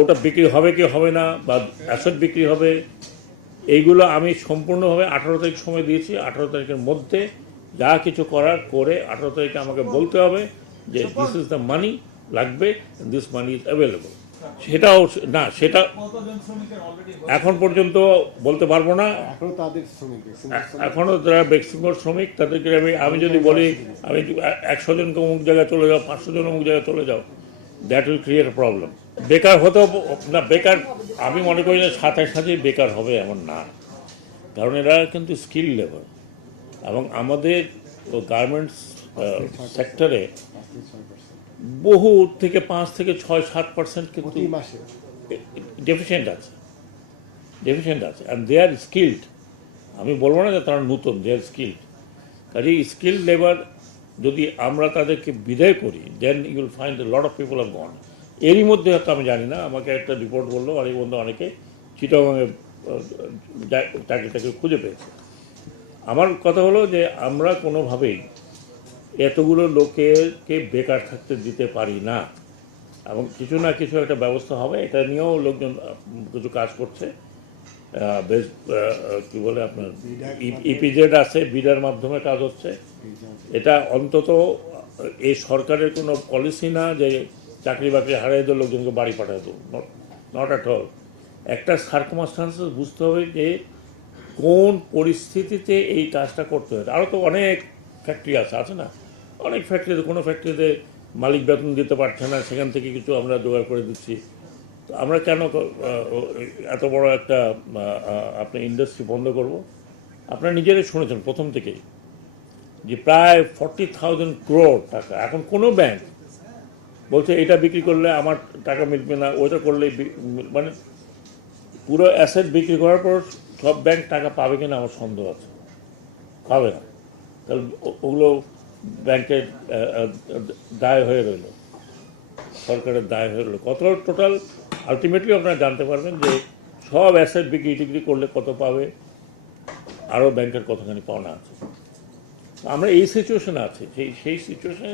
ওটা বিক্রি হবে কি হবে না বা অ্যাসেট বিক্রি হবে এইগুলো আমি সম্পূর্ণভাবে 18 তারিখ সময় দিয়েছি। 18 তারিখের মধ্যে যা কিছু করার করে 18 তারিখে আমাকে বলতে হবে যে দিস ইজ দ্য মানি লাগবে, দিস মানি ইজ অ্যাভেলেবল। সেটাও না, সেটা এখন পর্যন্ত বলতে পারবো না। এখনও যারা বেক্সিমোর শ্রমিক তাদেরকে আমি যদি বলি আমি 100 জনকে অমুক জায়গায় চলে যাও, 500 জন অমুক জায়গায় চলে যাও, that will create a problem. বেকার হতেও না, বেকার আমি মনে করি না সাথে সাথেই বেকার হবে এমন না, কারণ এরা কিন্তু স্কিল লেবার এবং আমাদের গার্মেন্টস সেক্টরে বহু থেকে 5 থেকে 6-7% কিন্তু ডেফিসিয়েন্ট আছে, অ্যান্ড দে আর স্কিল্ড। আমি বলবো না যে তারা নতুন, দে আর স্কিল্ড। কাজেই স্কিল্ড লেবার যদি আমরা তাদেরকে বিদায় করি, then you will find a lot of people are gone. এরই মধ্যে হয়তো আমি জানি না, আমাকে একটা রিপোর্ট বললো অনেক বন্ধু অনেকে চিটাগাংয়ে চাকরি খুঁজে পেয়েছে। আমার কথা হলো যে আমরা কোনোভাবেই এতগুলো লোকেরকে বেকার থাকতে দিতে পারি না, এবং কিছু না কিছু একটা ব্যবস্থা হবে। এটা নিয়েও লোকজন কিছু কাজ করছে। বেশ কী বলে আপনার ইপিজেড আছে, বিডার মাধ্যমে কাজ হচ্ছে। এটা অন্তত এই সরকারের কোনো পলিসি না যে চাকরি বাকরি হারিয়ে দেওয়া লোকজনকে বাড়ি পাঠায় দেবো, নট অ্যাট অল। একটা সার্কমাস্টান্সেস বুঝতে হবে যে কোন পরিস্থিতিতে এই কাজটা করতে হয়। আরও তো অনেক ফ্যাক্টরি আছে না, অনেক ফ্যাক্টরিতে, কোনো ফ্যাক্টরিতে মালিক বেতন দিতে পারছে না, সেখান থেকে কিছু আমরা জোগাড় করে দিচ্ছি। তো আমরা কেন এত বড় একটা আপনি ইন্ডাস্ট্রি বন্ধ করব? আপনারা নিজেরাই শুনেছেন প্রথম থেকেই যে প্রায় 40,000 crore টাকা। এখন কোনো ব্যাংক বলছে এটা বিক্রি করলে আমার টাকা মিলবে না, ওইটা করলে মানে পুরো অ্যাসেট বিক্রি করার পর সব ব্যাংক টাকা পাবে কিনা আমার সন্দেহ আছে, পাবে না। তাহলে ওগুলো ব্যাংকের দায় হয়ে রইল, সরকারের দায় হয়ে রইল। কত টোটাল আলটিমেটলি আপনারা জানতে পারবেন যে সব অ্যাসেট বিক্রি টিক্রি করলে কত পাবে, আরও ব্যাংকের কতখানি পাওনা আছে। আমরা এই সিচুয়েশনে আছি, সেই সিচুয়েশনে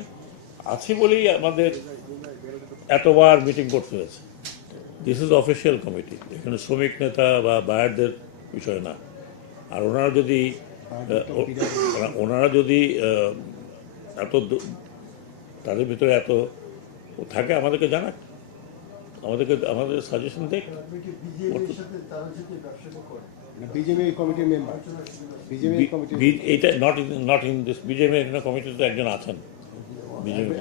আছি বলেই আমাদের এতবার মিটিং করতে হয়েছে। দিস ইজ অফিসিয়াল কমিটি, এখানে শ্রমিক নেতা বা বায়ারদের বিষয় না। আর ওনারা যদি এত তাদের ভিতরে এত থাকে আমাদেরকে জানাক, আমাদের সাজেশন দেখ। এইটা নট ইন দিস বিজেপি কমিটিতে একজন আছেন, বিজেপি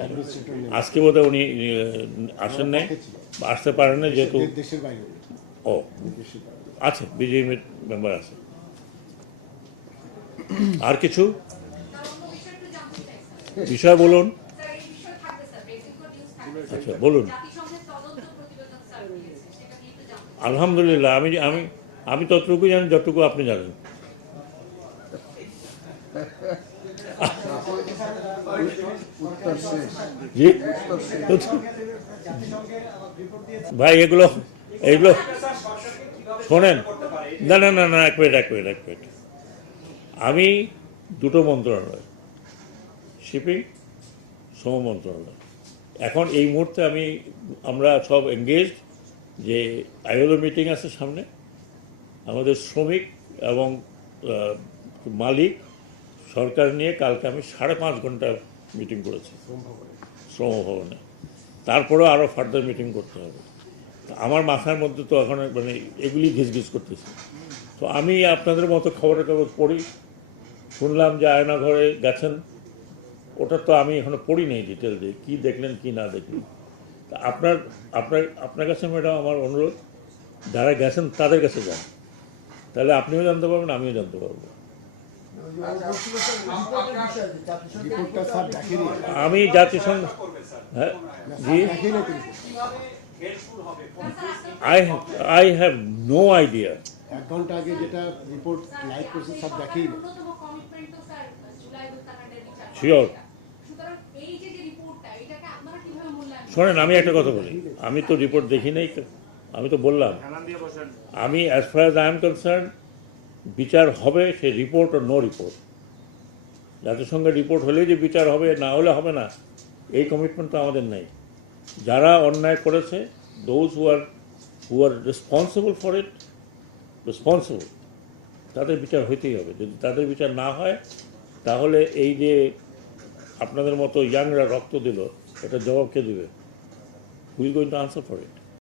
আজকে বোধহয় উনি আসেন নাই, আসতে পারেন না, যেহেতু ও আছে বিজেপির মেম্বার আছে। আর কিছু বিষয় বলুন। আচ্ছা বলুন। আলহামদুলিল্লাহ, আমি ততটুকু জানি যতটুকু আপনি জানেন। জি ভাই, এগুলো শোনেন, না এক মিনিট। আমি দুটো মন্ত্রণালয়, শিপিং, শ্রম মন্ত্রণালয়, এখন এই মুহূর্তে আমরা সব এঙ্গেজড যে আইএলও মিটিং আছে সামনে। আমাদের শ্রমিক এবং মালিক সরকার নিয়ে কালকে আমি 5.5 ঘন্টা মিটিং করেছি শ্রম ভবনে। তারপরেও আরও ফার্দার মিটিং করতে হবে। আমার মাথার মধ্যে তো এখন মানে এগুলি ঘিসঘিস করতেছে। তো আমি আপনাদের মতো খবরের কাগজ পড়ি, শুনলাম যে আয়নাঘরে গেছেন, ওটা তো আমি এখনো পড়ি নেই ডিটেল দিয়ে কী দেখলেন কি না দেখলেন। তা আপনার কাছে ম্যাডাম আমার অনুরোধ, যারা গেছেন তাদের কাছে যান, তাহলে আপনিও জানতে পারবেন, আমিও জানতে পারবো। আমি জাতিসংঘ, হ্যাঁ জি, আই হ্যাভ নো আইডিয়া। এক ঘন্টা আগে যেটা রিপোর্ট লাইভ করছে সব দেখেই শিওর। শোনেন, আমি একটা কথা বলি, আমি তো রিপোর্ট দেখি নাই, আমি তো বললাম আমি as far as I am concern বিচার হবে, সে রিপোর্ট ও নো রিপোর্ট। জাতিসংঘের রিপোর্ট হলেই যে বিচার হবে, না হলে হবে না, এই কমিটমেন্ট তো আমাদের নেই। যারা অন্যায় করেছে, those who are who are responsible for it, responsible, তাদের বিচার হইতেই হবে। যদি তাদের বিচার না হয় তাহলে এই যে আপনাদের মতো ইয়াংরা রক্ত দিল, এটা জবাব কে দেবে? Wheel going to answer for it?